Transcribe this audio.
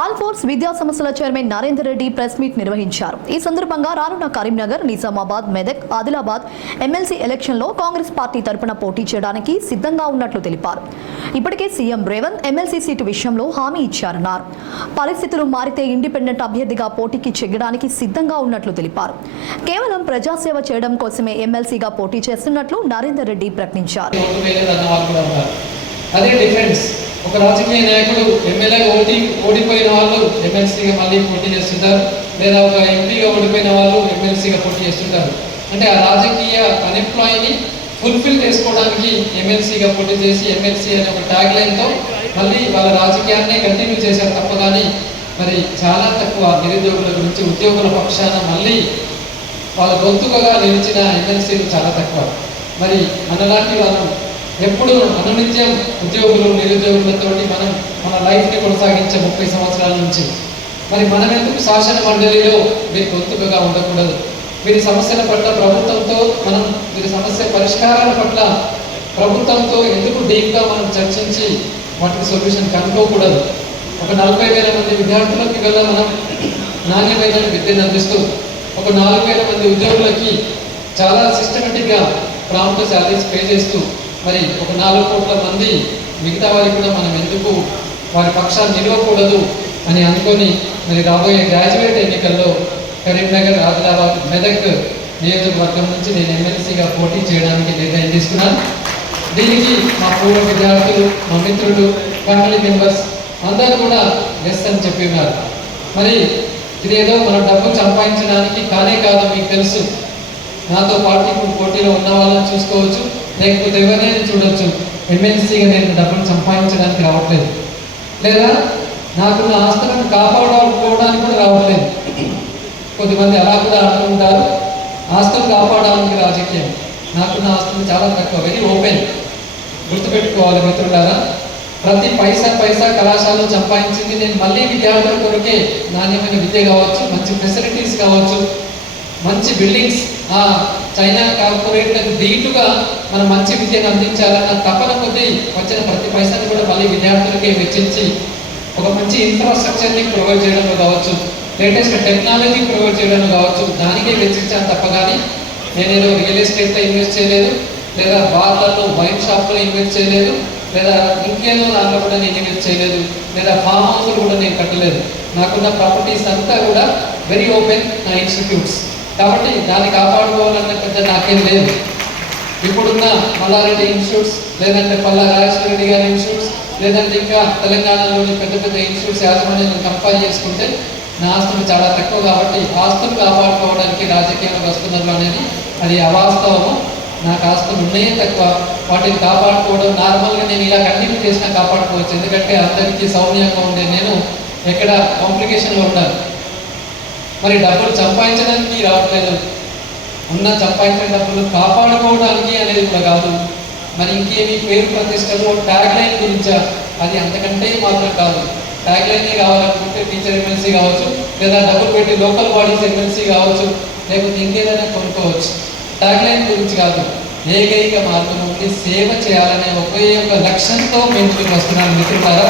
ఆల్ఫోర్స్ విద్యా సంస్థల chairman Narender Reddy press meet నిర్వహించారు. ఈ సందర్భంగా రానున్న కరీంనగర్, నిజామాబాద్, మెదక్, ఆదిలాబాద్ ఎమ్మెల్సీ ఎలక్షన్లో కాంగ్రెస్ పార్టీ తరపున పోటీ చేయడానికి సిద్ధంగా ఉన్నట్లు తెలిపారు. ఇప్పటికే సీఎం రేవంత్ ఎమ్మెల్సీ సీటు విషయంలో హామీ ఇచ్చారన్నారు. పరిస్థితులు మారితే ఇండిపెండెంట్ అభ్యర్థిగా పోటీకి చెయ్యడానికి సిద్ధంగా ఉన్నట్లు తెలిపారు. కేవలం ప్రజాసేవ చేయడం కోసమే ఎమ్మెల్సీగా పోటీ చేస్తున్నట్లు నరేందర్ రెడ్డి ప్రకటించారు. అదే డిఫరెన్స్. ఒక రాజకీయ నాయకుడు ఎమ్మెల్యేగా ఓడిపోయిన వాళ్ళు ఎమ్మెల్సీగా మళ్ళీ పోటీ చేస్తుంటారు, లేదా ఒక ఎంపీగా ఓడిపోయిన వాళ్ళు ఎమ్మెల్సీగా పోటీ చేస్తుంటారు. అంటే ఆ రాజకీయ అన్ఎంప్లాయీని ఫుల్ఫిల్ చేసుకోవడానికి ఎమ్మెల్సీగా పోటీ చేసి ఎమ్మెల్సీ అనే ఒక ట్యాగ్ లైన్తో మళ్ళీ వాళ్ళ రాజకీయాన్ని కంటిన్యూ చేశారు తప్ప కానీ మరి చాలా తక్కువ నిరుద్యోగుల గురించి ఉద్యోగుల పక్షాన మళ్ళీ వాళ్ళ గొంతుకగా నిలిచిన ఎమ్మెల్సీలు చాలా తక్కువ. మరి మనలాంటి వాళ్ళు ఎప్పుడు అనునిత్యం ఉద్యోగులు నిరుద్యోగులతో మన లైఫ్ని కొనసాగించే 30 సంవత్సరాల నుంచి మరి మనం ఎందుకు శాసన మండలిలో మీరు గొంతుకగా ఉండకూడదు? వీరి సమస్యల పట్ల ప్రభుత్వంతో వీరి సమస్య పరిష్కారాల పట్ల ప్రభుత్వంతో ఎందుకు డీప్గా మనం చర్చించి వాటికి సొల్యూషన్ కనుక్కోకూడదు? ఒక 40,000 మంది విద్యార్థులకి వల్ల మనం నాణ్యమైన విద్యను అందిస్తూ ఒక 4,000 మంది ఉద్యోగులకి చాలా సిస్టమేటిక్గా ప్రాంప్ట్ శాలరీస్ పే చేస్తూ మరి ఒక 4 కోట్ల మంది మిగతా వారికి కూడా మనం ఎందుకు వారి పక్షాన్ని నిలవకూడదు అని అనుకొని మరి రాబోయే గ్రాడ్యుయేట్ ఎన్నికల్లో కరీంనగర్, ఆదిలాబాద్, మెదక్ నియోజకవర్గం నుంచి నేను ఎమ్మెల్సీగా పోటీ చేయడానికి నిర్ణయం తీసుకున్నాను. దీనికి మా పూర్వ విద్యార్థులు, మా మిత్రులు, ఫ్యామిలీ మెంబర్స్ అందరూ కూడా ఎస్ అని చెప్పి ఉన్నారు. మరి ఇదేదో మనం డబ్బు సంపాదించడానికి కానే కాదు. మీకు తెలుసు, నాతో పాటు ఇప్పుడు పోటీలో ఉన్న వాళ్ళని చూసుకోవచ్చు, లేకపోతే ఎవరినైనా చూడొచ్చు. ఎమ్మెల్సీగా నేను డబ్బులు సంపాదించడానికి రావట్లేదు, లేదా నాకున్న ఆస్తులను కాపాడుకోవడానికి కూడా రావట్లేదు. కొద్దిమంది అలా కూడా అంటుంటారు, ఆస్తులు కాపాడడానికి రాజకీయం. నాకున్న ఆస్తులు చాలా తక్కువ. Very open. గుర్తుపెట్టుకోవాలి మిత్రులారా, ప్రతి పైసా కళాశాలలో సంపాదించింది నేను మళ్ళీ విద్యార్థుల కొరకే నాణ్యమైన విద్య కావచ్చు, మంచి ఫెసిలిటీస్ కావచ్చు, మంచి బిల్డింగ్స్, చైనా కార్పొరేట్లకు దీటుగా మనం మంచి విద్యను అందించాలన్న తపన కొద్దీ వచ్చిన ప్రతి పైసాను కూడా మళ్ళీ విద్యార్థులకే వెచ్చించి ఒక మంచి ఇన్ఫ్రాస్ట్రక్చర్ని ప్రొవైడ్ చేయడంలో కావచ్చు, లేటెస్ట్ టెక్నాలజీ ప్రొవైడ్ చేయడంలో కావచ్చు, దానికే వెచ్చించాను తప్ప కానీ నేనేదో రియల్ ఎస్టేట్లో ఇన్వెస్ట్ చేయలేదు, లేదా బార్లలో, వైన్ షాప్లో ఇన్వెస్ట్ చేయలేదు, లేదా ఇంకేదో దాంట్లో కూడా నేను ఇన్వెస్ట్ చేయలేదు, లేదా ఫామ్ హౌస్లు కూడా నేను కట్టలేదు. నాకున్న ప్రాపర్టీస్ అంతా కూడా వెరీ ఓపెన్, నా ఇన్స్టిట్యూట్స్. కాబట్టి దాన్ని కాపాడుకోవాలన్న పెద్ద నాకేం లేదు. ఇప్పుడున్న మల్లారెడ్డి ఇన్స్టిట్యూట్స్, లేదంటే పల్లా రాజేశ్వర రెడ్డి గారి ఇన్స్టిట్యూట్స్, లేదంటే ఇంకా తెలంగాణలోని పెద్ద పెద్ద ఇన్స్టిట్యూట్స్ యాజమాన్యం కంపేర్ చేసుకుంటే నా ఆస్తులు చాలా తక్కువ. కాబట్టి ఆస్తులు కాపాడుకోవడానికి రాజకీయంలో వస్తున్నారు అనేది అది అవాస్తవము. నాకు ఆస్తులు ఉన్నాయే తక్కువ. వాటిని కాపాడుకోవడం నార్మల్గా నేను ఇలా కంటిన్యూ చేసినా కాపాడుకోవచ్చు. ఎందుకంటే అందరికీ సౌమ్యంగా ఉండే నేను ఎక్కడ కాంప్లికేషన్లో ఉన్నాను. మరి డబ్బులు సంపాదించడానికి రావట్లేదు, ఉన్న సంపాదించిన డబ్బులు కాపాడుకోవడానికి అనేది కూడా కాదు. మరి ఇంకేమి పేరు ప్రతిష్టలు ట్యాగ్ లైన్ గురించా? అది అంతకంటే మాత్రం కాదు. ట్యాగ్ లైనే కావాలనుకుంటే టీచర్ ఎమ్మెల్సీ కావచ్చు, లేదా డబ్బులు పెట్టి లోకల్ బాడీస్ ఎమ్మెల్సీ కావచ్చు, లేకపోతే ఇంకేదైనా కొనుక్కోవచ్చు. ట్యాగ్ లైన్ గురించి కాదు, ఏకైక మార్గం ఉంది సేవ చేయాలనే ఒకే ఒక లక్ష్యంతో మేము వస్తున్నాను మిత్రులారా.